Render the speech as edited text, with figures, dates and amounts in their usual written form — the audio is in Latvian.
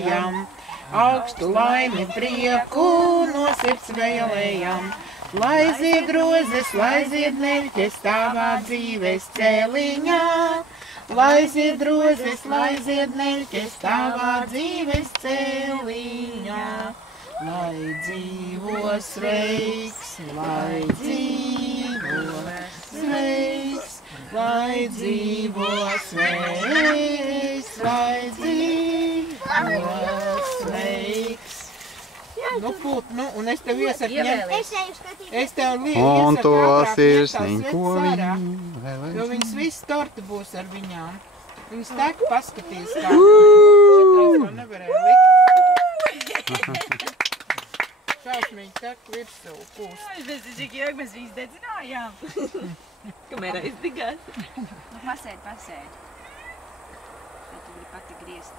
mīlējam, augstu laimi prieku no sirds vēlējam. Lai zied rozes, lai zied neļķes tavā dzīves cēliņā. Lai zied rozes, lai zied neļķes tavā dzīves cēliņā. Lai dzīvo sveiks, lai dzīvo sveiks, lai dzīvo sveiks, lai dzīvo sveiks. Nu, pūt, nu, un es tev iesaku ņemt. Es tev iesaku ātrāk ņemt tās sveces ārā, jo viņas viss torti būs ar viņām. Viņas tek paskatīs kā. Šitās vēl nevarēja likt. Šausmīgi tek virsū kūst. Mēs cik ilgi mēs viņas dedzinājām. Kamēr aizdegās. Nu, pasēd. Vai tu gribi pati griezt?